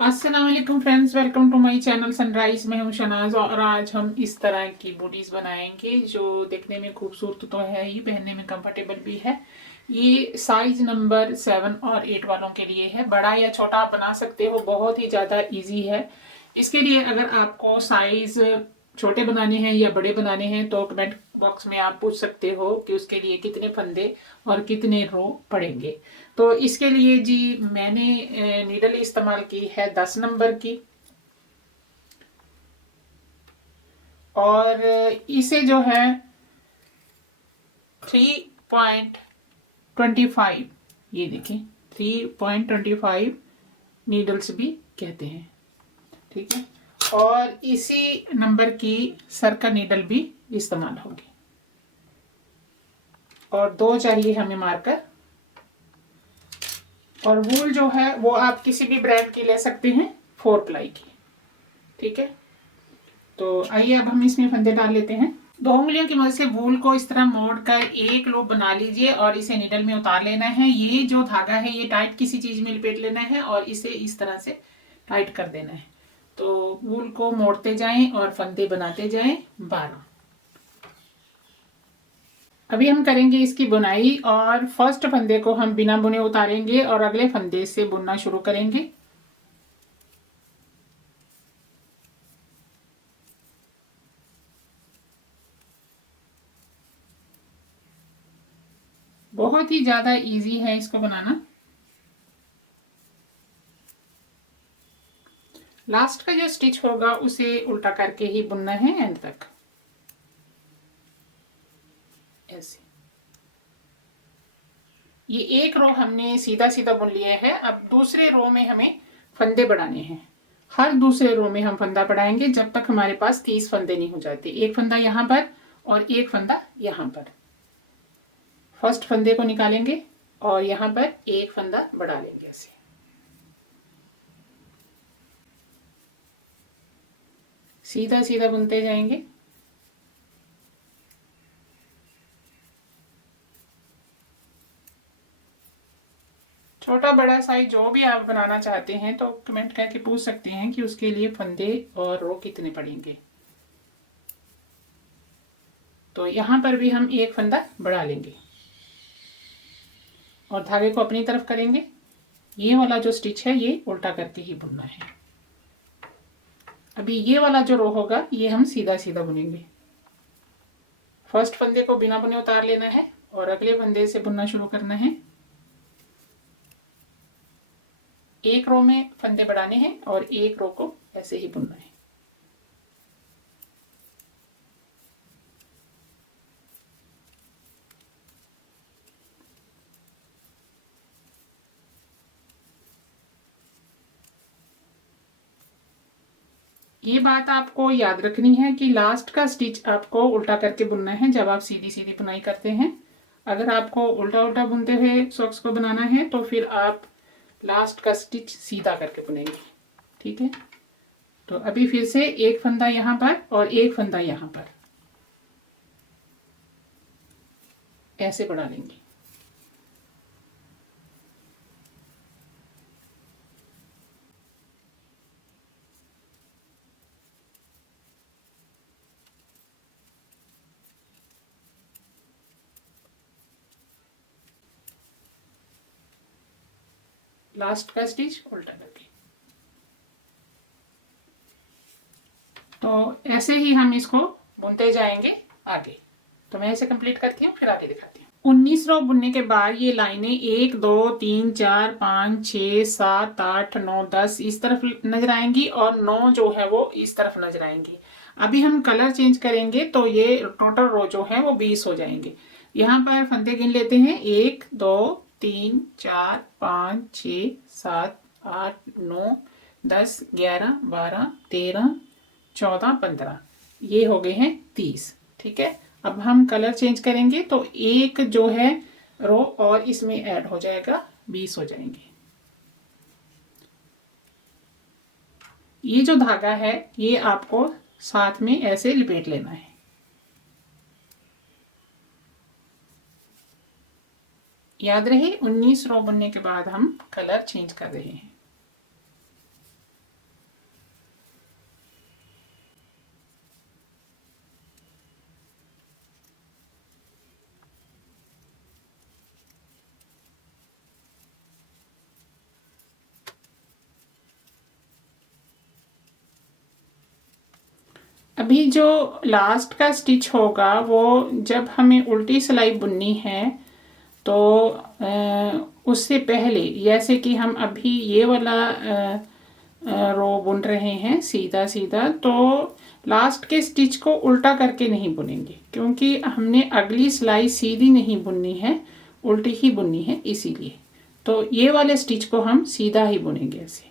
अस्सलाम वालेकुम friends, welcome to my channel sunrise. मैं हूं शनाज और आज हम इस तरह की बूटीज बनाएंगे जो देखने में खूबसूरत तो है ही, पहनने में कंफर्टेबल भी है। ये साइज नंबर 7 और 8 वालों के लिए है। बड़ा या छोटा आप बना सकते हो, बहुत ही ज़्यादा इजी है। इसके लिए अगर आपको साइज छोटे बनाने हैं या बड़े बनाने हैं तो कमेंट बॉक्स में आप पूछ सकते हो कि उसके लिए कितने फंदे और कितने रो पड़ेंगे। तो इसके लिए जी मैंने नीडल इस्तेमाल की है 10 नंबर की, और इसे जो है 3.25, ये देखें 3.25 नीडल्स भी कहते हैं, ठीक है। और इसी नंबर की सर का नीडल भी इस्तेमाल होगी। और दो चाहिए हमें मार्कर। और वूल जो है वो आप किसी भी ब्रांड की ले सकते हैं, 4 प्लाई की, ठीक है। तो आइए अब हम इसमें फंदे डाल लेते हैं। 2 उंगलियों की मदद से वूल को इस तरह मोड़ कर एक लूप बना लीजिए और इसे नीडल में उतार लेना है। ये जो धागा है ये टाइट किसी चीज में लपेट लेना है और इसे इस तरह से टाइट कर देना है। तो वूल को मोड़ते जाएं और फंदे बनाते जाएं 12। अभी हम करेंगे इसकी बुनाई, और फर्स्ट फंदे को हम बिना बुने उतारेंगे और अगले फंदे से बुनना शुरू करेंगे। बहुत ही ज्यादा इजी है इसको बनाना। लास्ट का जो स्टिच होगा उसे उल्टा करके ही बुनना है एंड तक, ऐसे। ये एक रो हमने सीधा सीधा बुन लिया है। अब दूसरे रो में हमें फंदे बढ़ाने हैं। हर दूसरे रो में हम फंदा बढ़ाएंगे जब तक हमारे पास 30 फंदे नहीं हो जाते। एक फंदा यहां पर और एक फंदा यहां पर। फर्स्ट फंदे को निकालेंगे और यहां पर एक फंदा बढ़ा लेंगे, ऐसे। सीधा सीधा बुनते जाएंगे। छोटा बड़ा साइज जो भी आप बनाना चाहते हैं तो कमेंट करके पूछ सकते हैं कि उसके लिए फंदे और रो कितने पड़ेंगे। तो यहां पर भी हम एक फंदा बढ़ा लेंगे और धागे को अपनी तरफ करेंगे। ये वाला जो स्टिच है ये उल्टा करके ही बुनना है। अभी ये वाला जो रो होगा ये हम सीधा सीधा बुनेंगे। फर्स्ट फंदे को बिना बुने उतार लेना है और अगले फंदे से बुनना शुरू करना है। एक रो में फंदे बढ़ाने हैं और एक रो को ऐसे ही बुनना है। ये बात आपको याद रखनी है कि लास्ट का स्टिच आपको उल्टा करके बुनना है जब आप सीधी सीधी बुनाई करते हैं। अगर आपको उल्टा उल्टा बुनते हुए सॉक्स को बनाना है तो फिर आप लास्ट का स्टिच सीधा करके बुनेंगे, ठीक है। तो अभी फिर से एक फंदा यहां पर और एक फंदा यहां पर, ऐसे बढ़ा लेंगे। लास्ट का स्टिच उल्टा करके। तो ऐसे ही हम इसको बुनते जाएंगे आगे। तो मैं इसे कंप्लीट करती हूँ फिर आगे दिखाती हूँ। 19 रो बुनने के बाद ये लाइनें 1 2 3 4 5 6 7 8 9 10 इस तरफ नजर आएंगी और 9 जो है वो इस तरफ नजर आएंगी। अभी हम कलर चेंज करेंगे तो ये टोटल रो जो है वो 20 हो जाएंगे। यहाँ पर फंदे गिन लेते हैं, 1 2 3 4 5 6 7 8 9 10 11 12 13 14 15, ये हो गए हैं 30, ठीक है। अब हम कलर चेंज करेंगे तो एक जो है रो और इसमें ऐड हो जाएगा, 20 हो जाएंगे। ये जो धागा है ये आपको साथ में ऐसे लपेट लेना है। याद रहे 19 रो बनने के बाद हम कलर चेंज कर रहे हैं। अभी जो लास्ट का स्टिच होगा वो जब हमें उल्टी सिलाई बुननी है तो उससे पहले, जैसे कि हम अभी ये वाला रो बुन रहे हैं सीधा सीधा, तो लास्ट के स्टिच को उल्टा करके नहीं बुनेंगे क्योंकि हमने अगली सिलाई सीधी नहीं बुननी है, उल्टी ही बुननी है, इसीलिए तो ये वाले स्टिच को हम सीधा ही बुनेंगे ऐसे।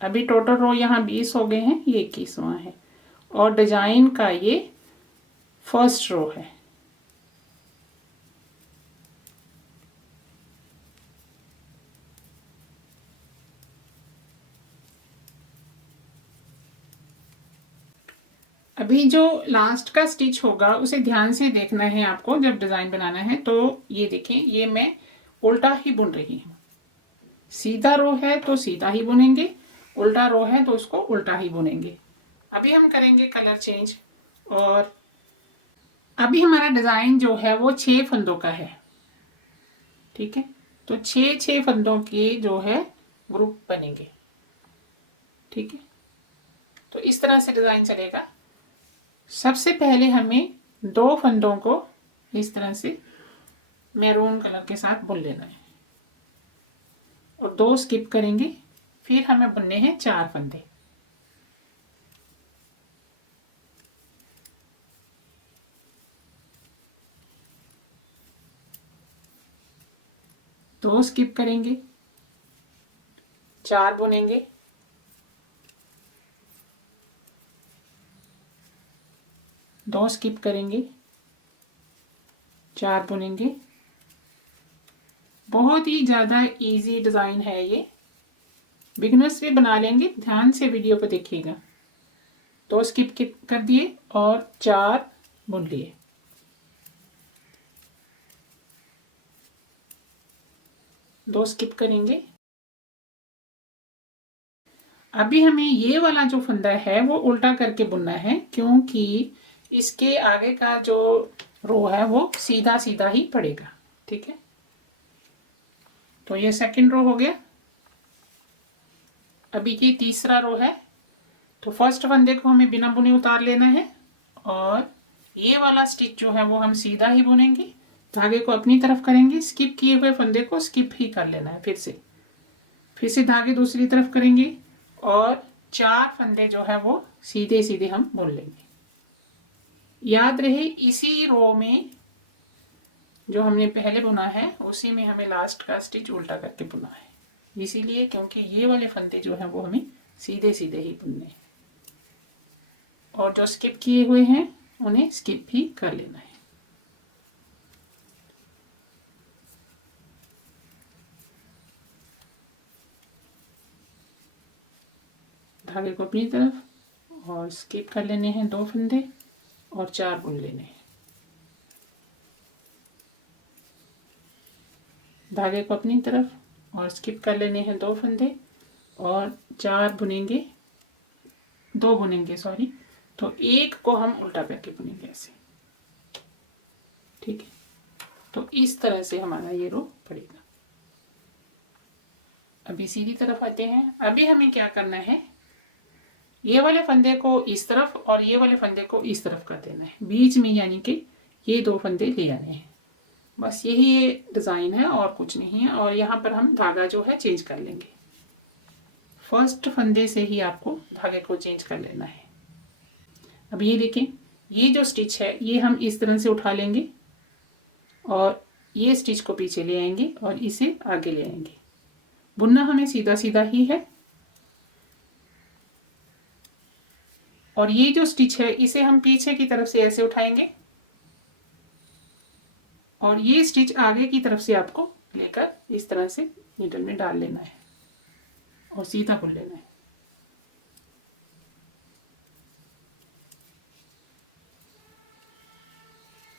अभी टोटल रो यहाँ 20 हो गए हैं, ये 21वां है और डिजाइन का ये फर्स्ट रो है। अभी जो लास्ट का स्टिच होगा उसे ध्यान से देखना है आपको जब डिजाइन बनाना है। तो ये देखें, ये मैं उल्टा ही बुन रही हूँ। सीधा रो है तो सीधा ही बुनेंगे, उल्टा रो है तो उसको उल्टा ही बुनेंगे। अभी हम करेंगे कलर चेंज और अभी हमारा डिजाइन जो है वो 6 फंदों का है, ठीक है। तो 6 फंदों के जो है ग्रुप बनेंगे, ठीक है। तो इस तरह से डिजाइन चलेगा। सबसे पहले हमें 2 फंदों को इस तरह से मैरून कलर के साथ बुन लेना है और 2 स्किप करेंगे। फिर हमें बुनने हैं 4 फंदे। दो स्किप करेंगे, 4 बुनेंगे, दो स्किप करेंगे, 4 बुनेंगे। बहुत ही ज़्यादा इजी डिज़ाइन है ये, बिगनर्स भी बना लेंगे। ध्यान से वीडियो को देखिएगा। 2 स्किप कर दिए और 4 बुन लिए। दो स्किप करेंगे। अभी हमें ये वाला जो फंदा है वो उल्टा करके बुनना है क्योंकि इसके आगे का जो रो है वो सीधा सीधा ही पड़ेगा, ठीक है। तो ये सेकंड रो हो गया। अभी ये तीसरा रो है। तो फर्स्ट फंदे को हमें बिना बुने उतार लेना है और ये वाला स्टिच जो है वो हम सीधा ही बुनेंगे। धागे को अपनी तरफ करेंगे, स्किप किए हुए फंदे को स्किप ही कर लेना है। फिर से धागे दूसरी तरफ करेंगे और 4 फंदे जो है वो सीधे सीधे हम बुन लेंगे। याद रहे इसी रो में जो हमने पहले बुना है उसी में हमें लास्ट का स्टिच उल्टा करके बुना है, इसीलिए क्योंकि ये वाले फंदे जो हैं वो हमें सीधे सीधे ही बुनने हैं और जो स्किप किए हुए हैं उन्हें स्किप ही कर लेना है। धागे को अपनी तरफ और स्किप कर लेने हैं 2 फंदे और 4 बुन लेने हैं। धागे को अपनी तरफ और स्किप कर लेने हैं 2 फंदे और 4 बुनेंगे, 2 बुनेंगे सॉरी। तो एक को हम उल्टा करके बुनेंगे ऐसे, ठीक है। तो इस तरह से हमारा ये रो पड़ेगा। अभी सीधी तरफ आते हैं। अभी हमें क्या करना है, ये वाले फंदे को इस तरफ और ये वाले फंदे को इस तरफ कर देना है, बीच में, यानी कि ये 2 फंदे ले आने हैं। बस यही ये डिज़ाइन है और कुछ नहीं है। और यहाँ पर हम धागा जो है चेंज कर लेंगे। फर्स्ट फंदे से ही आपको धागे को चेंज कर लेना है। अब ये देखें, ये जो स्टिच है ये हम इस तरह से उठा लेंगे और ये स्टिच को पीछे ले आएंगे और इसे आगे ले आएंगे। बुनना हमें सीधा सीधा ही है और ये जो स्टिच है इसे हम पीछे की तरफ से ऐसे उठाएंगे और ये स्टिच आगे की तरफ से आपको लेकर इस तरह से नीडल में डाल लेना है और सीधा बुन लेना है।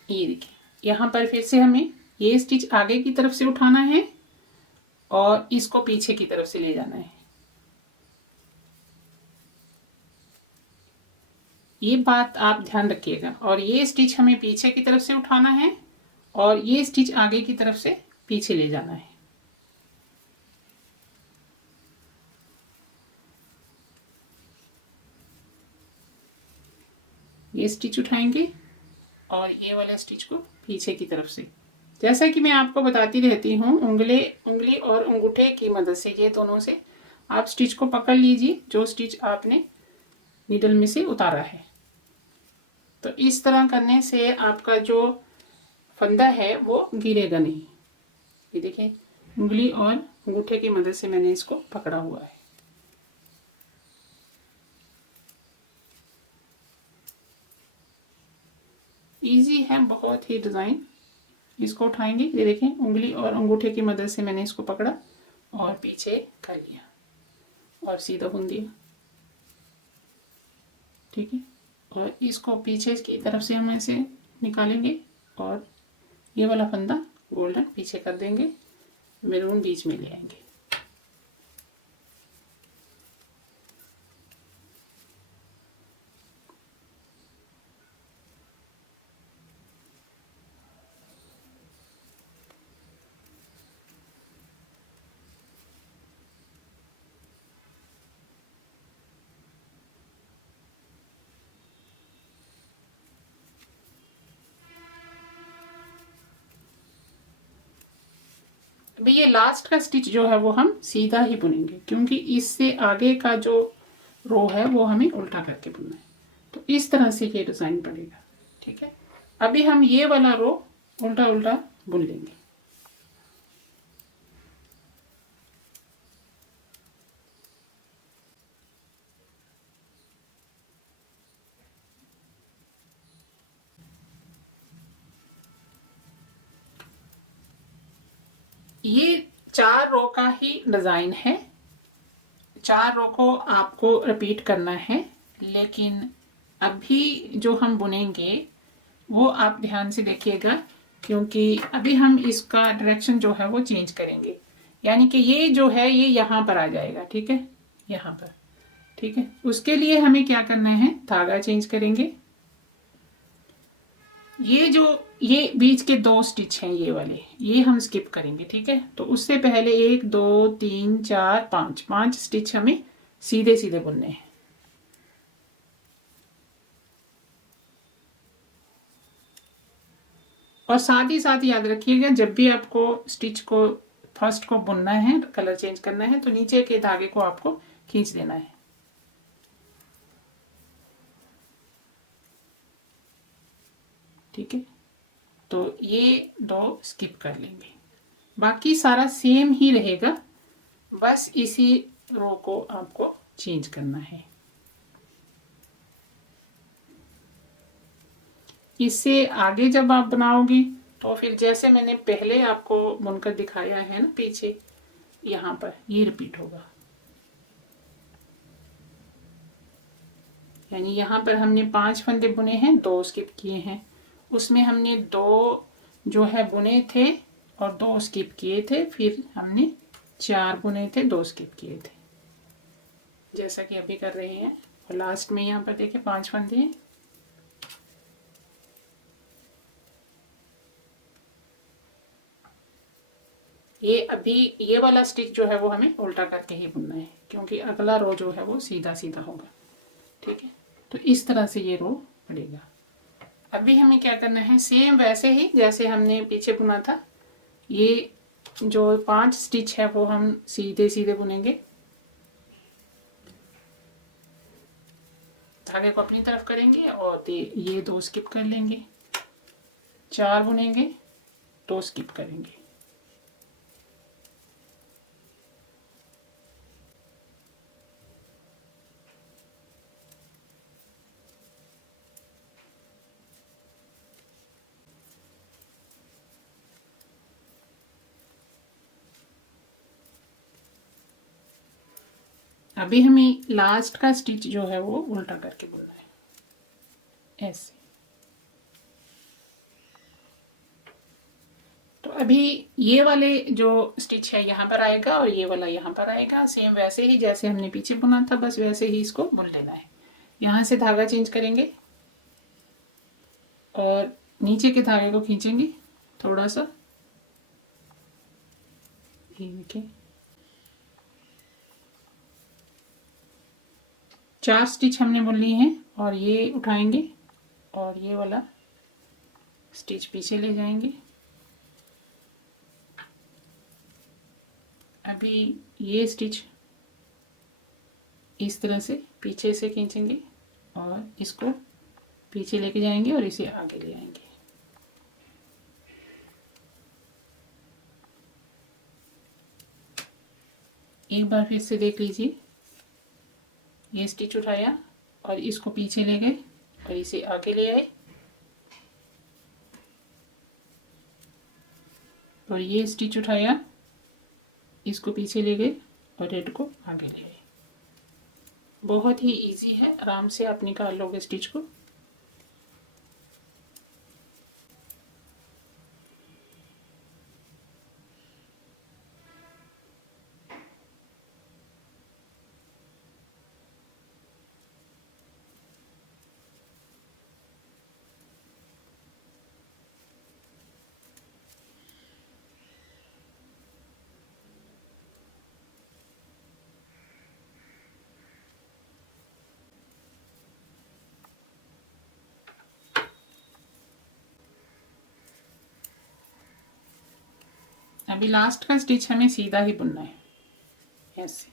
ये देखिए, यहाँ पर फिर से हमें ये स्टिच आगे की तरफ से उठाना है और इसको पीछे की तरफ से ले जाना है। ये बात आप ध्यान रखिएगा। और ये स्टिच हमें पीछे की तरफ से उठाना है और ये स्टिच आगे की तरफ से पीछे ले जाना है। ये स्टिच उठाएंगे और ये वाला स्टिच को पीछे की तरफ से, जैसा कि मैं आपको बताती रहती हूँ, उंगली और अंगूठे की मदद से, ये दोनों से आप स्टिच को पकड़ लीजिए जो स्टिच आपने नीडल में से उतारा है। तो इस तरह करने से आपका जो फंदा है वो गिरेगा नहीं। ये देखें, उंगली और अंगूठे की मदद से मैंने इसको पकड़ा हुआ है। इजी है बहुत ही डिज़ाइन। इसको उठाएंगे, ये देखें, उंगली और अंगूठे की मदद से मैंने इसको पकड़ा और पीछे कर लिया और सीधा बुन दिया। ठीक है, और इसको पीछे की तरफ से हम ऐसे निकालेंगे और ये वाला फंदा गोल्डन पीछे कर देंगे, मैरून बीच में ले आएंगे। अभी ये लास्ट का स्टिच जो है वो हम सीधा ही बुनेंगे, क्योंकि इससे आगे का जो रो है वो हमें उल्टा करके बुनना है। तो इस तरह से ये डिज़ाइन पड़ेगा। ठीक है, अभी हम ये वाला रो उल्टा उल्टा बुन लेंगे। ये 4 रो का ही डिज़ाइन है, 4 रो को आपको रिपीट करना है, लेकिन अभी जो हम बुनेंगे वो आप ध्यान से देखिएगा, क्योंकि अभी हम इसका डायरेक्शन जो है वो चेंज करेंगे। यानी कि ये जो है ये यहाँ पर आ जाएगा। ठीक है, यहाँ पर। ठीक है, उसके लिए हमें क्या करना है, धागा चेंज करेंगे। ये बीच के 2 स्टिच हैं ये वाले, ये हम स्किप करेंगे। ठीक है, तो उससे पहले 1 2 3 4 5 स्टिच हमें सीधे सीधे बुनने हैं। और साथ ही साथ याद रखिएगा, जब भी आपको स्टिच को फर्स्ट को बुनना है, कलर चेंज करना है, तो नीचे के धागे को आपको खींच देना है। ठीक है, तो ये 2 स्किप कर लेंगे, बाकी सारा सेम ही रहेगा, बस इसी रो को आपको चेंज करना है। इससे आगे जब आप बनाओगी तो फिर जैसे मैंने पहले आपको बुनकर दिखाया है ना पीछे, यहाँ पर ये रिपीट होगा। यानी यहाँ पर हमने 5 फंदे बुने हैं, 2 स्किप किए हैं, उसमें हमने 2 जो है बुने थे और 2 स्किप किए थे, फिर हमने 4 बुने थे, 2 स्किप किए थे, जैसा कि अभी कर रहे हैं। और लास्ट में यहाँ पर देखिए 5 फंदे हैं। ये अभी ये वाला स्टिच जो है वो हमें उल्टा करके ही बुनना है, क्योंकि अगला रो जो है वो सीधा सीधा होगा। ठीक है, तो इस तरह से ये रो पड़ेगा। अभी हमें क्या करना है, सेम वैसे ही जैसे हमने पीछे बुना था, ये जो 5 स्टिच है वो हम सीधे सीधे बुनेंगे। धागे को अपनी तरफ करेंगे और ये 2 स्किप कर लेंगे, 4 बुनेंगे, 2 स्किप करेंगे। अभी हमें लास्ट का स्टिच जो है वो उल्टा करके बुनना है, ऐसे। तो अभी ये वाले जो स्टिच है यहाँ पर आएगा और ये वाला यहाँ पर आएगा, सेम वैसे ही जैसे हमने पीछे बुना था, बस वैसे ही इसको बुन लेना है। यहाँ से धागा चेंज करेंगे और नीचे के धागे को खींचेंगे थोड़ा सा, ये देखिए 4 स्टिच हमने बुन ली है। और ये उठाएंगे और ये वाला स्टिच पीछे ले जाएंगे। अभी ये स्टिच इस तरह से पीछे से खींचेंगे और इसको पीछे लेके जाएंगे और इसे आगे ले आएंगे। एक बार फिर से देख लीजिए, ये स्टिच उठाया और इसको पीछे ले गए और इसे आगे ले आए, और ये स्टिच उठाया, इसको पीछे ले गए और रेड को आगे ले गए। बहुत ही इजी है, आराम से आप निकाल लोगे स्टिच को। अभी लास्ट का स्टिच हमें सीधा ही बुनना है, ऐसे।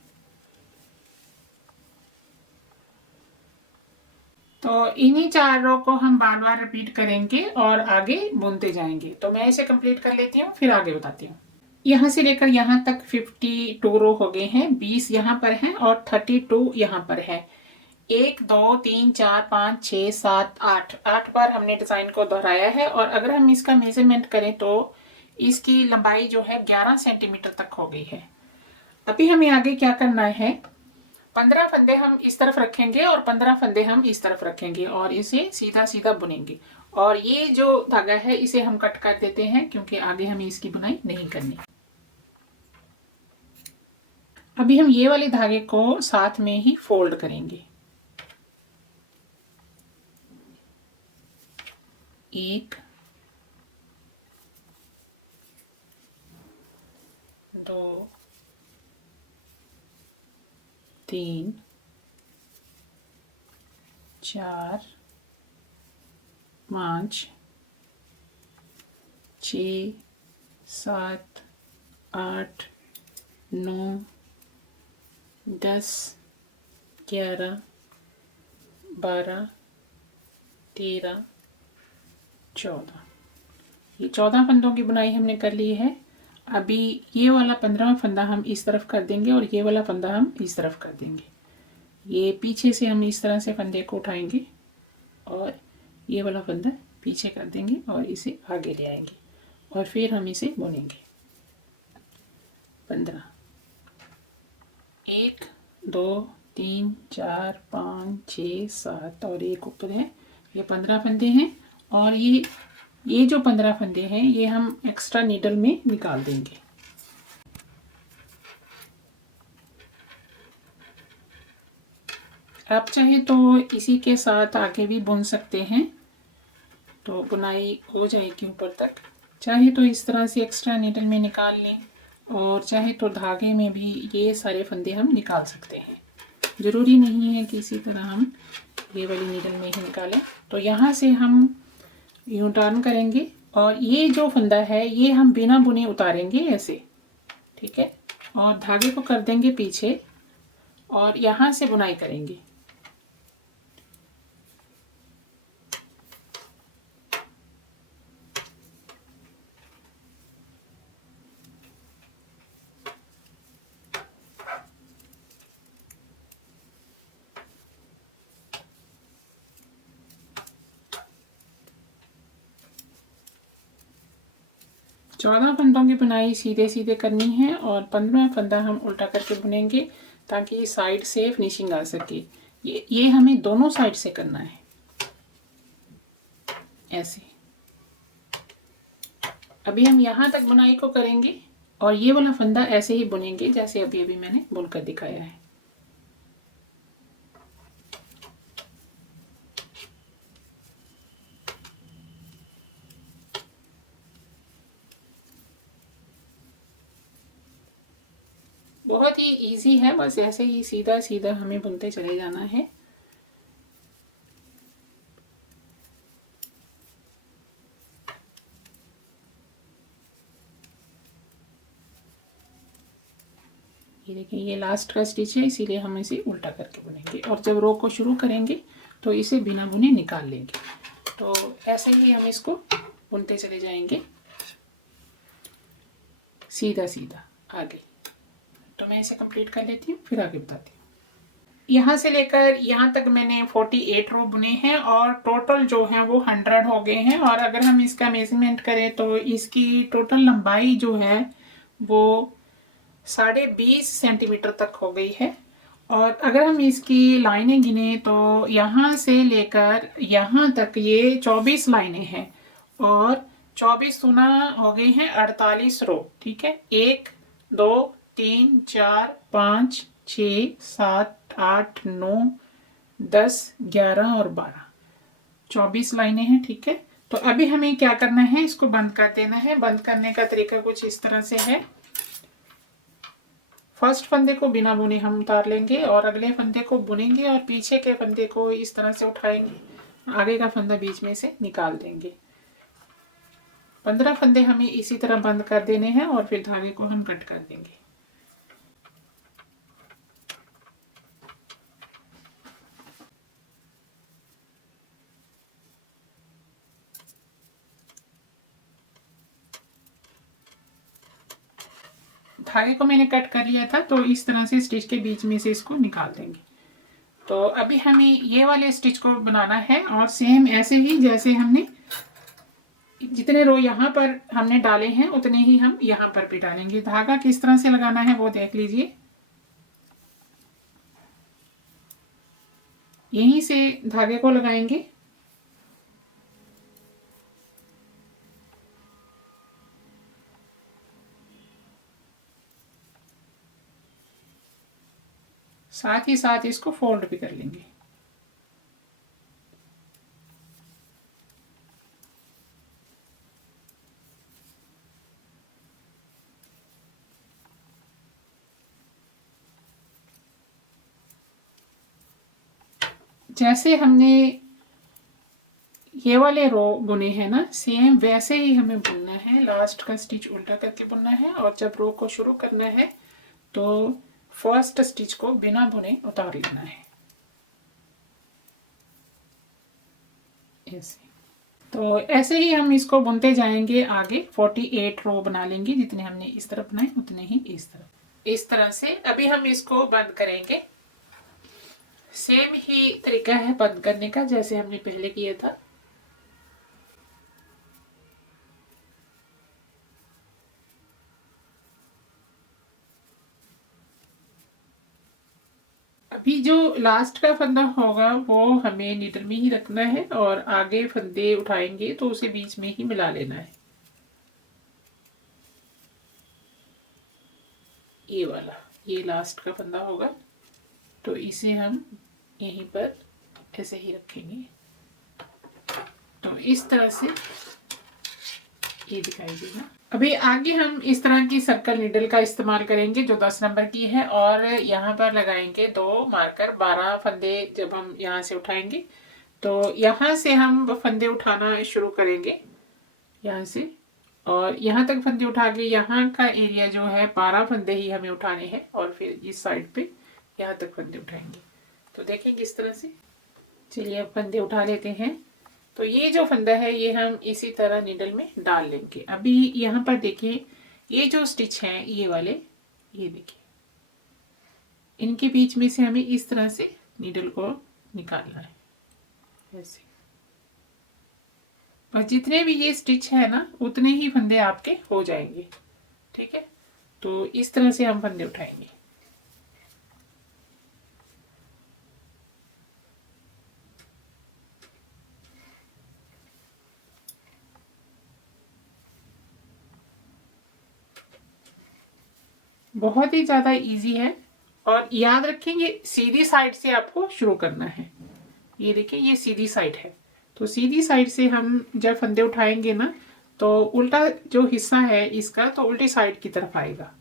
तो इन्हीं 4 रो को हम बार बार रिपीट करेंगे और आगे बुनते जाएंगे। तो मैं इसे कंप्लीट कर लेती हूँ, फिर आगे बताती हूँ। यहाँ से लेकर यहाँ तक 52 रो हो गए हैं। 20 यहाँ पर है और 32 यहाँ पर है। 1 2 3 4 5 6 7 8 बार हमने डिजाइन को दोहराया है। और अगर हम इसका मेजरमेंट करें तो इसकी लंबाई जो है 11 सेंटीमीटर तक हो गई है। अभी हमें आगे क्या करना है, 15 फंदे हम इस तरफ रखेंगे और 15 फंदे हम इस तरफ रखेंगे और इसे सीधा सीधा बुनेंगे। और ये जो धागा है इसे हम कट कर देते हैं क्योंकि आगे हमें इसकी बुनाई नहीं करनी। अभी हम ये वाले धागे को साथ में ही फोल्ड करेंगे। 1 2 3 4 5 6 7 8 9 10 11 12 13 14। ये 14 फंदों की बुनाई हमने कर ली है। अभी ये वाला 15वां फंदा हम इस तरफ कर देंगे और ये वाला फंदा हम इस तरफ कर देंगे। ये पीछे से हम इस तरह से फंदे को उठाएंगे और ये वाला फंदा पीछे कर देंगे और इसे आगे ले आएंगे और फिर हम इसे बुनेंगे। 15, 1 2 3 4 5 6 7 और एक ऊपर है। ये 15 फंदे हैं और ये जो 15 फंदे हैं ये हम एक्स्ट्रा नीडल में निकाल देंगे। आप चाहे तो इसी के साथ आगे भी बुन सकते हैं तो बुनाई हो जाएगी ऊपर तक। चाहे तो इस तरह से एक्स्ट्रा नीडल में निकाल लें और चाहे तो धागे में भी ये सारे फंदे हम निकाल सकते हैं। ज़रूरी नहीं है कि इसी तरह हम ये वाली नीडल में ही निकालें। तो यहाँ से हम यूं टर्न करेंगे और ये जो फंदा है ये हम बिना बुने उतारेंगे ऐसे, ठीक है। और धागे को कर देंगे पीछे और यहाँ से बुनाई करेंगे। चौदह फंदों की बुनाई सीधे सीधे करनी है और 15वां फंदा हम उल्टा करके बुनेंगे ताकि साइड से फिनिशिंग आ सके। ये हमें दोनों साइड से करना है ऐसे। अभी हम यहाँ तक बुनाई को करेंगे और ये वाला फंदा ऐसे ही बुनेंगे जैसे अभी अभी मैंने बुनकर दिखाया है। बहुत ही इजी है, बस ऐसे ही सीधा सीधा हमें बुनते चले जाना है। ये देखिए ये लास्ट का स्टिच है, इसीलिए हम इसे उल्टा करके बुनेंगे और जब रो को शुरू करेंगे तो इसे बिना बुने निकाल लेंगे। तो ऐसे ही हम इसको बुनते चले जाएंगे सीधा सीधा आगे। तो मैं इसे कंप्लीट कर लेती हूँ, फिर आगे बताती हूँ। यहाँ से लेकर यहाँ तक मैंने 48 रो बुने हैं और टोटल जो है वो 100 हो गए हैं। और अगर हम इसका मेजरमेंट करें तो इसकी टोटल लंबाई जो है वो 20.5 सेंटीमीटर तक हो गई है। और अगर हम इसकी लाइनें गिने तो यहाँ से लेकर यहाँ तक ये 24 लाइनें हैं और 24 गुना हो गई हैं 48 रो। ठीक है, 1 2 3 4 5 6 7 8 9 10 11 और 12, 24 लाइनें हैं। ठीक है, तो अभी हमें क्या करना है, इसको बंद कर देना है। बंद करने का तरीका कुछ इस तरह से है। फर्स्ट फंदे को बिना बुने हम उतार लेंगे और अगले फंदे को बुनेंगे और पीछे के फंदे को इस तरह से उठाएंगे, आगे का फंदा बीच में से निकाल देंगे। 15 फंदे हमें इसी तरह बंद कर देने हैं और फिर धागे को हम कट कर देंगे। धागे को मैंने कट कर लिया था, तो इस तरह से स्टिच के बीच में से इसको निकाल देंगे। तो अभी हमें ये वाले स्टिच को बनाना है और सेम ऐसे ही जैसे हमने जितने रो यहाँ पर हमने डाले हैं उतने ही हम यहाँ पर भी डालेंगे। धागा किस तरह से लगाना है वो देख लीजिए। यहीं से धागे को लगाएंगे। साथ ही साथ इसको फोल्ड भी कर लेंगे। जैसे हमने ये वाले रो बुने हैं ना, सेम वैसे ही हमें बुनना है। लास्ट का स्टिच उल्टा करके बुनना है और जब रो को शुरू करना है तो फर्स्ट स्टिच को बिना बुने उतार लेना है ऐसे। तो ऐसे ही हम इसको बुनते जाएंगे आगे। 48 रो बना लेंगे, जितने हमने इस तरफ बनाए उतने ही इस तरह से। अभी हम इसको बंद करेंगे। सेम ही तरीका है बंद करने का जैसे हमने पहले किया था। अभी जो लास्ट का फंदा होगा वो हमें नीडल में ही रखना है और आगे फंदे उठाएंगे तो उसे बीच में ही मिला लेना है। ये वाला, ये लास्ट का फंदा होगा तो इसे हम यहीं पर ऐसे ही रखेंगे। तो इस तरह से ये दिखाई देगा। अभी आगे हम इस तरह की सर्कल नीडल का इस्तेमाल करेंगे जो 10 नंबर की है और यहाँ पर लगाएंगे 2 मार्कर। 12 फंदे जब हम यहाँ से उठाएंगे तो यहाँ से हम फंदे उठाना शुरू करेंगे यहाँ से, और यहाँ तक फंदे उठा के यहाँ का एरिया जो है 12 फंदे ही हमें उठाने हैं और फिर इस साइड पे यहाँ तक फंदे उठाएंगे। तो देखेंगे इस तरह से। चलिए अब फंदे उठा लेते हैं। तो ये जो फंदा है ये हम इसी तरह नीडल में डाल लेंगे। अभी यहाँ पर देखिए ये जो स्टिच हैं ये वाले, ये देखिए इनके बीच में से हमें इस तरह से नीडल को निकालना है ऐसे। बस जितने भी ये स्टिच है ना उतने ही फंदे आपके हो जाएंगे। ठीक है, तो इस तरह से हम फंदे उठाएंगे। बहुत ही ज्यादा इजी है और याद रखेंगे सीधी साइड से आपको शुरू करना है। ये देखिए ये सीधी साइड है, तो सीधी साइड से हम जब फंदे उठाएंगे ना तो उल्टा जो हिस्सा है इसका तो उल्टी साइड की तरफ आएगा।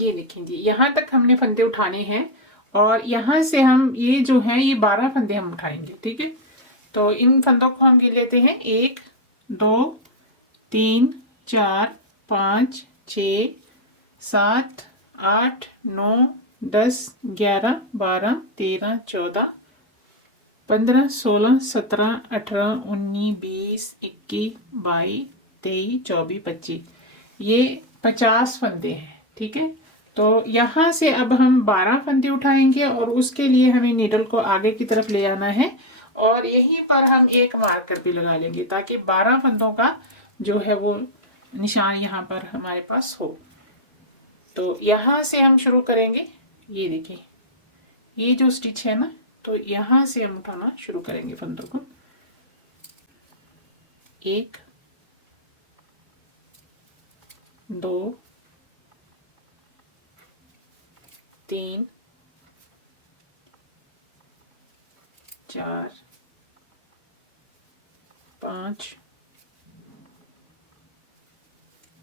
ये देखें जी, यहाँ तक हमने फंदे उठाने हैं और यहाँ से हम ये जो है ये 12 फंदे हम उठाएंगे। ठीक है, तो इन फंदों को हम गिन लेते हैं। 1 2 3 4 5 6 7 8 9 10 11 12 13 14 15 16 17 18 19 20 21 22 23 24 25, ये 50 फंदे हैं। ठीक है, तो यहाँ से अब हम 12 फंदे उठाएंगे और उसके लिए हमें नीडल को आगे की तरफ ले आना है और यहीं पर हम एक मार्कर भी लगा लेंगे ताकि 12 फंदों का जो है वो निशान यहाँ पर हमारे पास हो। तो यहाँ से हम शुरू करेंगे। ये देखिए, ये जो स्टिच है ना, तो यहाँ से हम उठाना शुरू करेंगे फंदों को। 1 2 3 4 5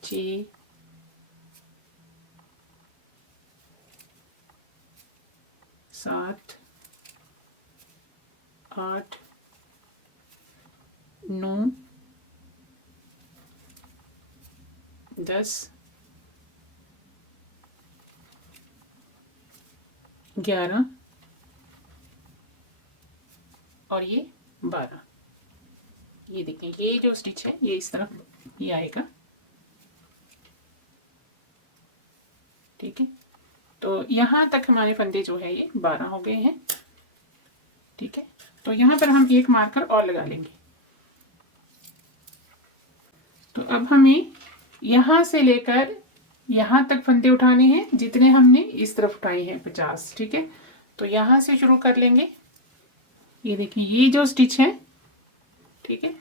6 7 8 9 10 11 और ये 12। ये देखें, ये जो स्टिच है ये इस तरफ ये आएगा। ठीक है, तो यहाँ तक हमारे फंदे जो है ये 12 हो गए हैं। ठीक है, तो यहाँ पर हम एक मार्कर और लगा लेंगे। तो अब हमें यहाँ से लेकर यहाँ तक फंदे उठाने हैं जितने हमने इस तरफ उठाए हैं, 50। ठीक है, तो यहाँ से शुरू कर लेंगे। ये देखिए, ये जो स्टिच है, ठीक है,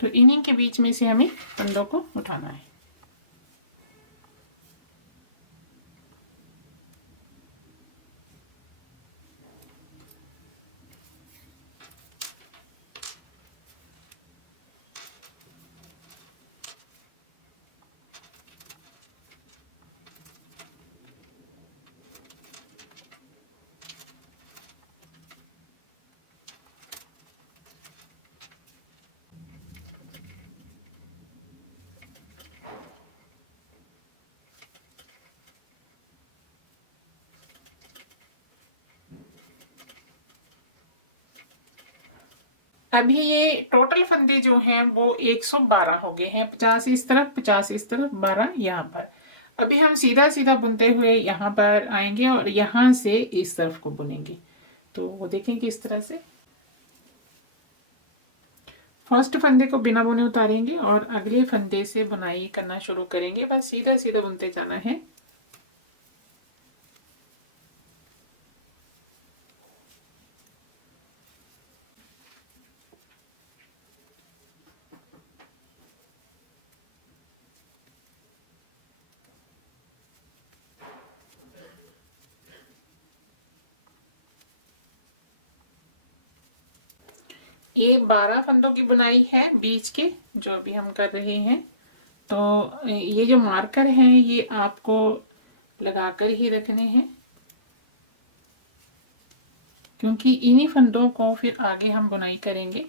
तो इन्हीं के बीच में से हमें फंदों को उठाना है। अभी ये टोटल फंदे जो हैं वो 112 हो गए हैं। 50 इस तरफ, 50 इस तरफ, 12 यहाँ पर। अभी हम सीधा सीधा बुनते हुए यहाँ पर आएंगे और यहाँ से इस तरफ को बुनेंगे। तो वो देखेंगे इस तरह से। फर्स्ट फंदे को बिना बुने उतारेंगे और अगले फंदे से बुनाई करना शुरू करेंगे। बस सीधा सीधा बुनते जाना है। ये 12 फंदों की बुनाई है बीच के, जो अभी हम कर रहे हैं। तो ये जो मार्कर हैं ये आपको लगाकर ही रखने हैं, क्योंकि इन्हीं फंदों को फिर आगे हम बुनाई करेंगे।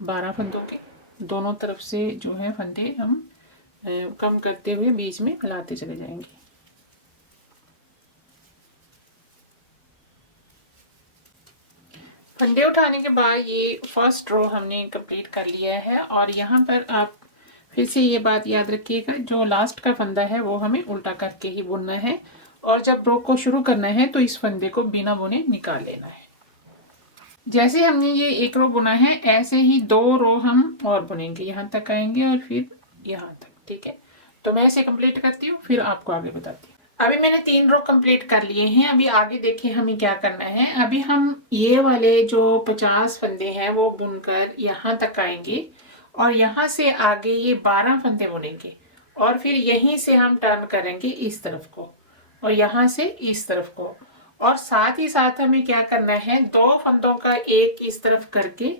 12 फंदों के दोनों तरफ से जो है फंदे हम कम करते हुए बीच में लाते चले जाएंगे। फंदे उठाने के बाद ये फर्स्ट रो हमने कंप्लीट कर लिया है। और यहाँ पर आप फिर से ये बात याद रखिएगा, जो लास्ट का फंदा है वो हमें उल्टा करके ही बुनना है और जब रो को शुरू करना है तो इस फंदे को बिना बुने निकाल लेना है। जैसे हमने ये एक रो बुना है ऐसे ही 2 रो हम और बुनेंगे, यहाँ तक आएंगे और फिर यहाँ तक। ठीक है, तो मैं इसे कंप्लीट करती हूँ फिर आपको आगे बताती हूँ। अभी मैंने 3 रो कंप्लीट कर लिए हैं। अभी आगे देखिए हमें क्या करना है। अभी हम ये वाले जो 50 फंदे हैं वो बुनकर यहाँ तक आएंगे और यहाँ से आगे ये 12 फंदे बुनेंगे और फिर यहीं से हम टर्न करेंगे इस तरफ को और यहाँ से इस तरफ को। और साथ ही साथ हमें क्या करना है, 2 फंदों का एक इस तरफ करके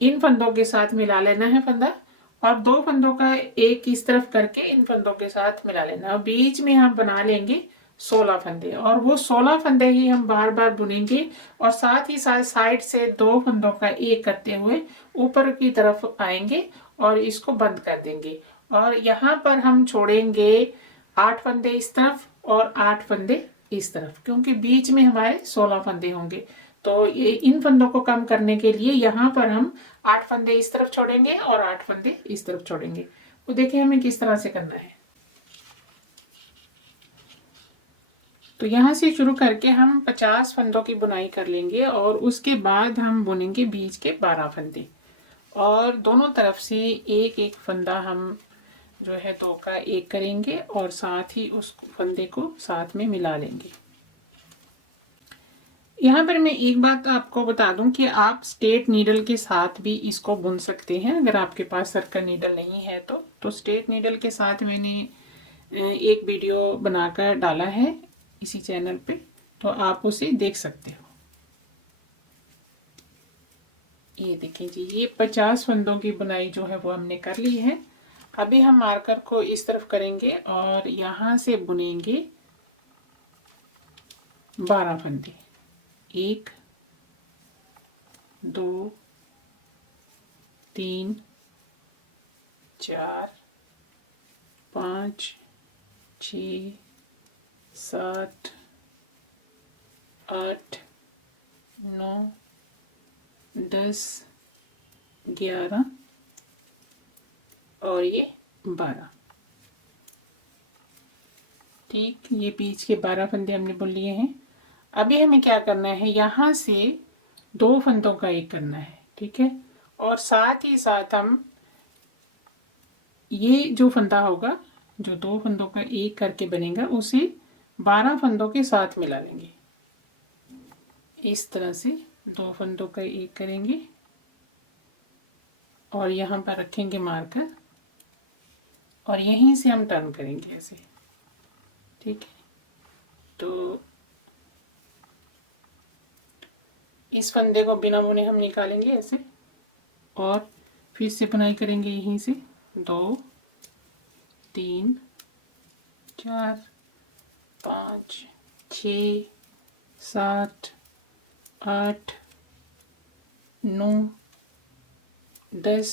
इन फंदों के साथ मिला लेना है फंदा और 2 फंदों का एक इस तरफ करके इन फंदों के साथ मिला लेना और बीच में हम बना लेंगे 16 फंदे और वो 16 फंदे ही हम बार बार बुनेंगे और साथ ही साथ साइड से 2 फंदों का एक करते हुए ऊपर की तरफ आएंगे और इसको बंद कर देंगे और यहाँ पर हम छोड़ेंगे 8 फंदे इस तरफ और 8 फंदे इस तरफ, क्योंकि बीच में हमारे 16 फंदे होंगे। तो ये इन फंदों को कम करने के लिए यहाँ पर हम 8 फंदे इस तरफ छोड़ेंगे और 8 फंदे इस तरफ छोड़ेंगे। तो देखिए हमें किस तरह से करना है। तो यहाँ से शुरू करके हम 50 फंदों की बुनाई कर लेंगे और उसके बाद हम बुनेंगे बीच के 12 फंदे और दोनों तरफ से एक एक फंदा हम जो है 2 का एक करेंगे और साथ ही उस फंदे को साथ में मिला लेंगे। यहाँ पर मैं एक बात आपको बता दूं कि आप स्ट्रेट नीडल के साथ भी इसको बुन सकते हैं। अगर आपके पास सर्कल नीडल नहीं है तो स्ट्रेट नीडल के साथ मैंने एक वीडियो बनाकर डाला है इसी चैनल पे, तो आप उसे देख सकते हो। ये देखें जी, ये 50 फंदों की बुनाई जो है वो हमने कर ली है। अभी हम मार्कर को इस तरफ करेंगे और यहाँ से बुनेंगे 12 फंदे। 1 2 3 4 5 6 7 8 9 10 11 और ये 12। ठीक, ये बीच के 12 फंदे हमने बुन लिए हैं। अभी हमें क्या करना है, यहाँ से 2 फंदों का एक करना है, ठीक है। और साथ ही साथ हम ये जो फंदा होगा, जो 2 फंदों का एक करके बनेगा, उसे 12 फंदों के साथ मिला लेंगे। इस तरह से 2 फंदों का एक करेंगे और यहाँ पर रखेंगे मार्कर और यहीं से हम टर्न करेंगे ऐसे, ठीक है। तो इस फंदे को बिना बुने हम निकालेंगे ऐसे और फिर से बुनाई करेंगे यहीं से 2 3 4 5 6 7 8 9 10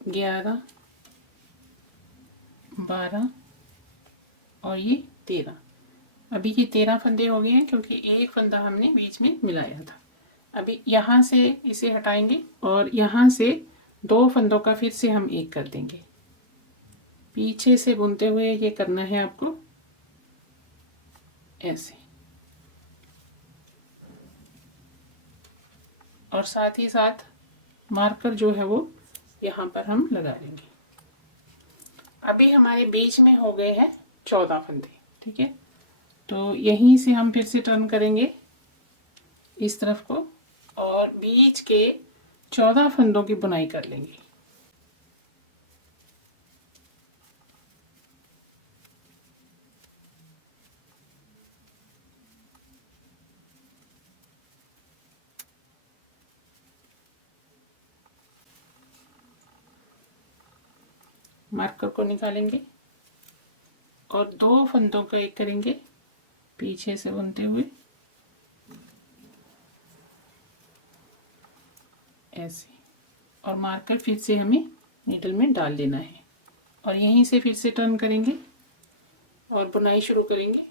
11 12 और ये 13। अभी ये 13 फंदे हो गए हैं क्योंकि एक फंदा हमने बीच में मिलाया था। अभी यहाँ से इसे हटाएंगे और यहाँ से 2 फंदों का फिर से हम एक कर देंगे। पीछे से बुनते हुए ये करना है आपको ऐसे, और साथ ही साथ मार्कर जो है वो यहाँ पर हम लगा लेंगे। अभी हमारे बीच में हो गए हैं 14 फंदे, ठीक है। तो यहीं से हम फिर से टर्न करेंगे इस तरफ को और बीच के 14 फंदों की बुनाई कर लेंगे। मार्कर को निकालेंगे और 2 फंदों का एक करेंगे पीछे से बुनते हुए ऐसे, और मार्कर फिर से हमें नीडल में डाल देना है और यहीं से फिर से टर्न करेंगे और बुनाई शुरू करेंगे।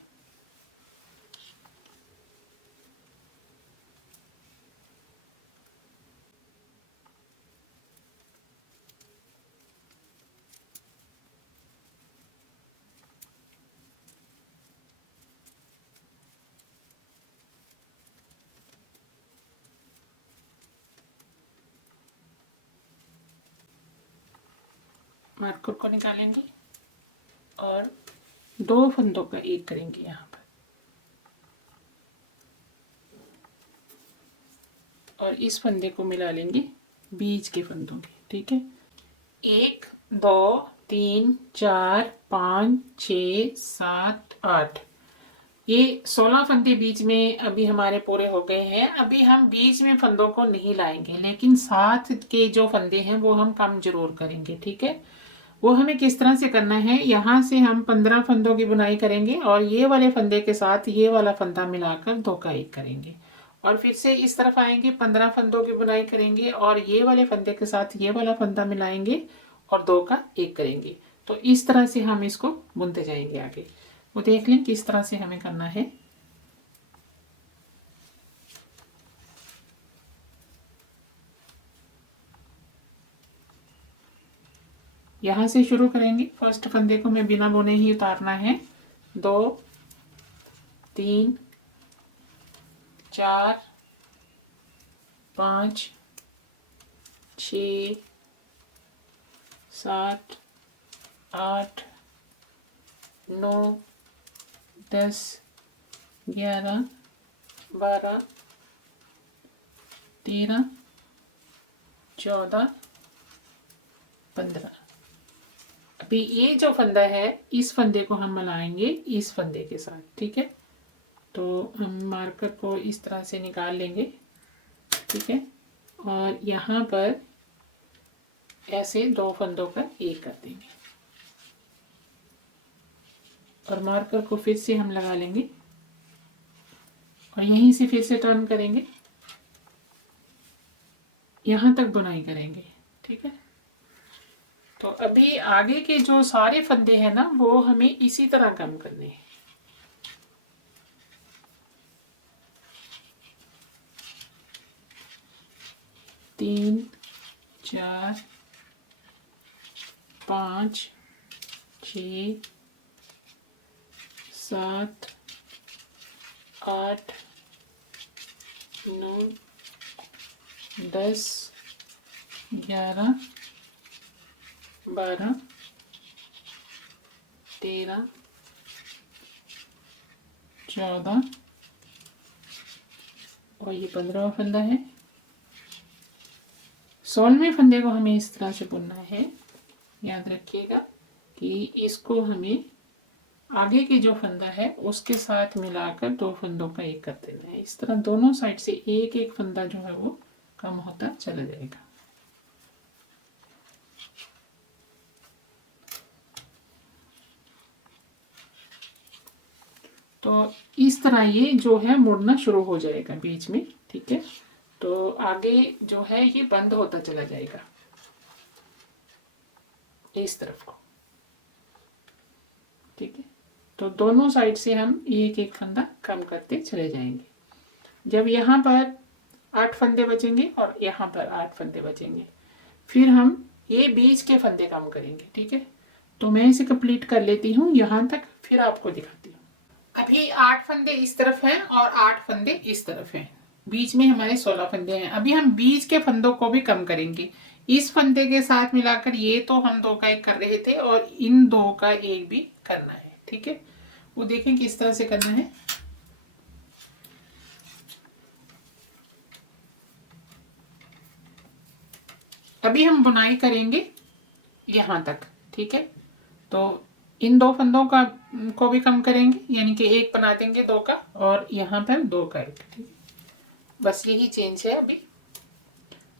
मार्कर को निकालेंगे और 2 फंदों का एक करेंगे यहाँ पर और इस फंदे को मिला लेंगे बीच के फंदों के, ठीक है। 1 2 3 4 5 6 7 8, ये 16 फंदे बीच में अभी हमारे पूरे हो गए हैं। अभी हम बीच में फंदों को नहीं लाएंगे, लेकिन साथ के जो फंदे हैं वो हम कम जरूर करेंगे। ठीक है, वो हमें किस तरह से करना है, यहाँ से हम 15 फंदों की बुनाई करेंगे और ये वाले फंदे के साथ ये वाला फंदा मिलाकर 2 का 1 करेंगे, और फिर से इस तरफ आएंगे, 15 फंदों की बुनाई करेंगे और ये वाले फंदे के साथ ये वाला फंदा मिलाएंगे और 2 का 1 करेंगे। तो इस तरह से हम इसको बुनते जाएंगे आगे। वो देख लें किस तरह से हमें करना है। यहाँ से शुरू करेंगे। फर्स्ट फंदे को मैं बिना बुने ही उतारना है। 2 3 4 5 6 7 8 9 10 11 12 13 14 15। अभी ये जो फंदा है इस फंदे को हम मिलाएंगे इस फंदे के साथ। ठीक है, तो हम मार्कर को इस तरह से निकाल लेंगे। ठीक है, और यहाँ पर ऐसे 2 फंदों का 1 कर देंगे और मार्कर को फिर से हम लगा लेंगे और यहीं से फिर से टर्न करेंगे, यहाँ तक बुनाई करेंगे। ठीक है, तो अभी आगे के जो सारे फंदे हैं ना वो हमें इसी तरह कम करने हैं। तीन 4 5 6 7 8 9 10 11 12 13 14 और ये 15वां फंदा है। 16वें फंदे को हमें इस तरह से बुनना है। याद रखिएगा कि इसको हमें आगे के जो फंदा है उसके साथ मिलाकर 2 फंदों का 1 कर देना है। इस तरह दोनों साइड से एक एक फंदा जो है वो कम होता चला जाएगा। तो इस तरह ये जो है मुड़ना शुरू हो जाएगा बीच में। ठीक है, तो आगे जो है ये बंद होता चला जाएगा इस तरफ को। ठीक है, तो दोनों साइड से हम एक एक फंदा कम करते चले जाएंगे। जब यहाँ पर 8 फंदे बचेंगे और यहाँ पर 8 फंदे बचेंगे, फिर हम ये बीच के फंदे कम करेंगे। ठीक है, तो मैं इसे कंप्लीट कर लेती हूँ यहाँ तक, फिर आपको दिखाती हूँ। अभी 8 फंदे इस तरफ हैं और 8 फंदे इस तरफ हैं। बीच में हमारे 16 फंदे हैं। अभी हम बीच के फंदों को भी कम करेंगे। इस फंदे के साथ मिलाकर ये तो हम 2 का 1 कर रहे थे और इन 2 का 1 भी करना है। ठीक है, वो देखें किस तरह से करना है। अभी हम बुनाई करेंगे यहाँ तक। ठीक है, तो इन 2 फंदों का को भी कम करेंगे, यानी कि 1 बना देंगे 2 का और यहाँ पर 2 का 1। ठीक है, बस यही चेंज है अभी।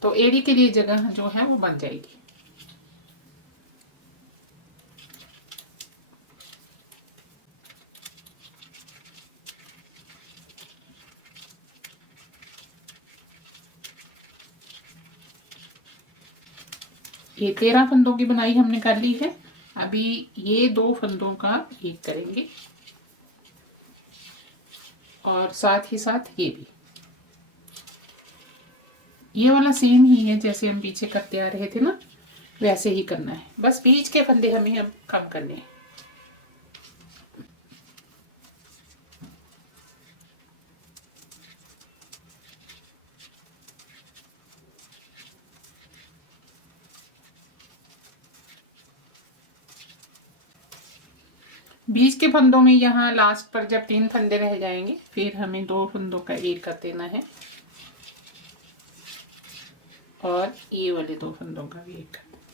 तो एड़ी के लिए जगह जो है वो बन जाएगी। ये 13 फंदों की बुनाई हमने कर ली है। अभी ये 2 फंदों का 1 करेंगे और साथ ही साथ ये भी। ये वाला सेम ही है जैसे हम पीछे करते आ रहे थे ना, वैसे ही करना है। बस बीच के फंदे हमें हम कम करने हैं। बीच के फंदों में यहाँ लास्ट पर जब 3 फंदे रह जाएंगे, फिर हमें 2 फंदों का 1 कर देना है और ये वाले 2 फंदों का भी 1 कर देना है।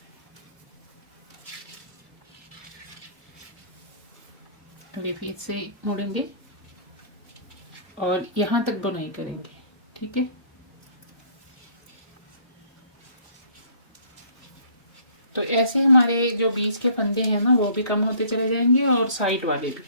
अभी फिर से मुड़ेंगे और यहाँ तक बुनाई करेंगे। ठीक है, तो ऐसे हमारे जो बीच के फंदे हैं ना वो भी कम होते चले जाएंगे और साइड वाले भी।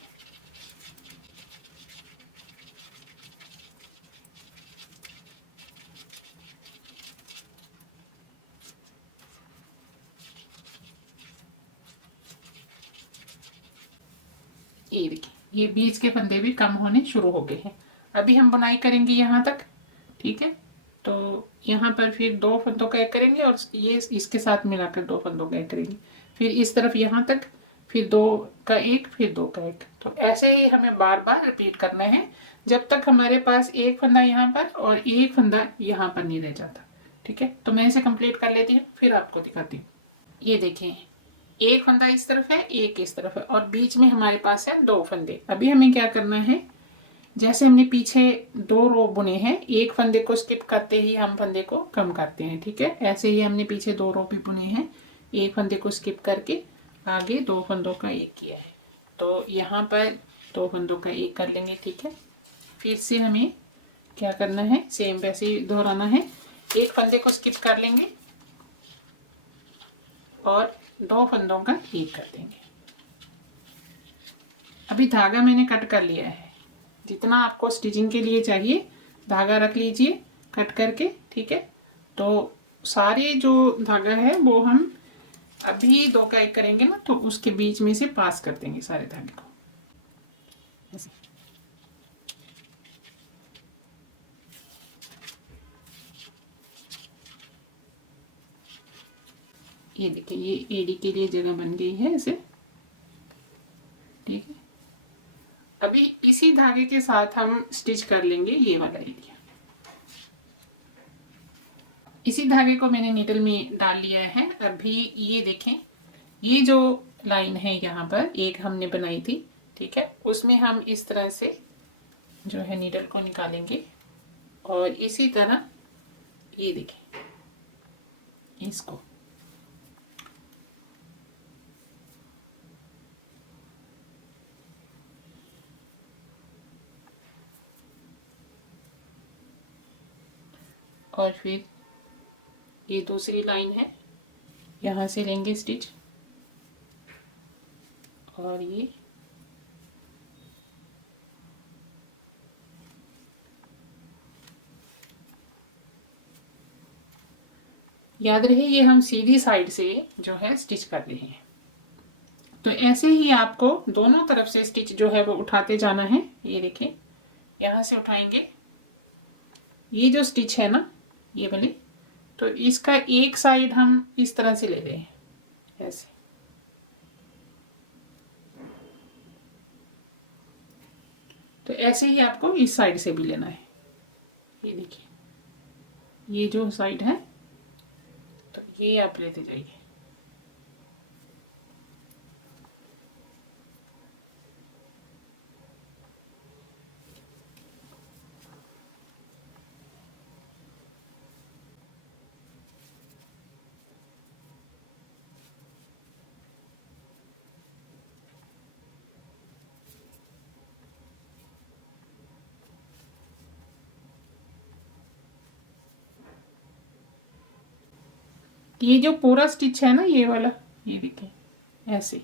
ये देखिए, ये बीच के फंदे भी कम होने शुरू हो गए हैं। अभी हम बुनाई करेंगे यहाँ तक। ठीक है, तो यहाँ पर फिर 2 फंदों का एक करेंगे और ये इसके साथ मिलाकर 2 फंदों का एक करेंगे। फिर इस तरफ यहाँ तक, फिर 2 का एक, फिर 2 का एक। तो ऐसे ही हमें बार बार रिपीट करना है जब तक हमारे पास एक फंदा यहाँ पर और एक फंदा यहाँ पर नहीं रह जाता। ठीक है, तो मैं इसे कंप्लीट कर लेती हूँ फिर आपको दिखाती हूँ। ये देखें, एक फंदा इस तरफ है, एक इस तरफ है और बीच में हमारे पास है 2 फंदे। अभी हमें क्या करना है, जैसे हमने पीछे 2 रो बुने हैं, एक फंदे को स्किप करते ही हम फंदे को कम करते हैं। ठीक है, ऐसे ही हमने पीछे 2 रो भी बुने हैं, एक फंदे को स्किप करके आगे 2 फंदों का एक किया है। तो यहाँ पर 2 फंदों का एक कर लेंगे। ठीक है, फिर से हमें क्या करना है, सेम वैसे ही दोहराना है। एक फंदे को स्किप कर लेंगे और 2 फंदों का एक कर देंगे। अभी धागा मैंने कट कर लिया है, जितना आपको स्टिचिंग के लिए चाहिए धागा रख लीजिए कट करके। ठीक है, तो सारे जो धागा है वो हम अभी 2 का एक करेंगे ना, तो उसके बीच में से पास कर देंगे सारे धागे को ऐसे। ये देखिए, ये एड़ी के लिए जगह बन गई है ऐसे। ठीक है, अभी इसी धागे के साथ हम स्टिच कर लेंगे ये वाला एरिया। इसी धागे को मैंने नीडल में डाल लिया है। अभी ये देखें, ये जो लाइन है यहाँ पर एक हमने बनाई थी, ठीक है, उसमें हम इस तरह से जो है नीडल को निकालेंगे और इसी तरह ये देखें इसको और फिर ये दूसरी लाइन है, यहाँ से लेंगे स्टिच और ये याद रहे ये हम सीधी साइड से जो है स्टिच कर रहे हैं। तो ऐसे ही आपको दोनों तरफ से स्टिच जो है वो उठाते जाना है। ये देखिए, यहाँ से उठाएंगे, ये जो स्टिच है ना ये वाली, तो इसका एक साइड हम इस तरह से ले रहे हैं ऐसे। तो ऐसे ही आपको इस साइड से भी लेना है। ये देखिए, ये जो साइड है तो ये आप लेते जाइए। ये जो पूरा स्टिच है ना ये वाला, ये देखिए ऐसे,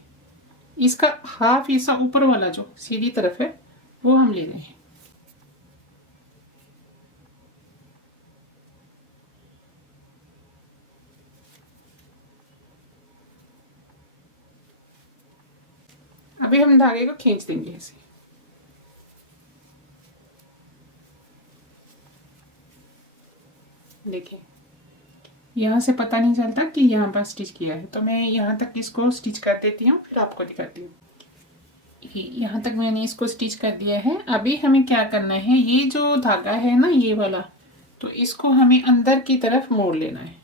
इसका हाफ हिस्सा ऊपर वाला जो सीधी तरफ है वो हम ले रहे हैं। अभी हम धागे को खींच देंगे ऐसे। देखिए, यहाँ से पता नहीं चलता कि यहाँ पर स्टिच किया है, तो मैं यहाँ तक इसको स्टिच कर देती हूँ फिर आपको दिखाती हूँ। यहाँ तक मैंने इसको स्टिच कर दिया है। अभी हमें क्या करना है, ये जो धागा है ना ये वाला, तो इसको हमें अंदर की तरफ मोड़ लेना है।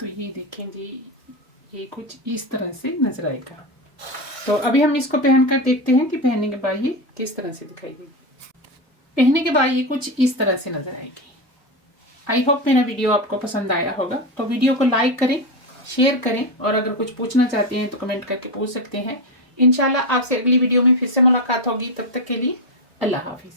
तो ये देखें जी, ये कुछ इस तरह से नजर आएगा। तो अभी हम इसको पहनकर देखते हैं कि पहनने के बाद ये किस तरह से दिखाई देगी। पहनने के बाद ये कुछ इस तरह से नजर आएगी। आई होप मेरा वीडियो आपको पसंद आया होगा। तो वीडियो को लाइक करें, शेयर करें, और अगर कुछ पूछना चाहते हैं तो कमेंट करके पूछ सकते हैं। इंशाल्लाह आपसे अगली वीडियो में फिर से मुलाकात होगी। तब तक के लिए अल्लाह हाफिज।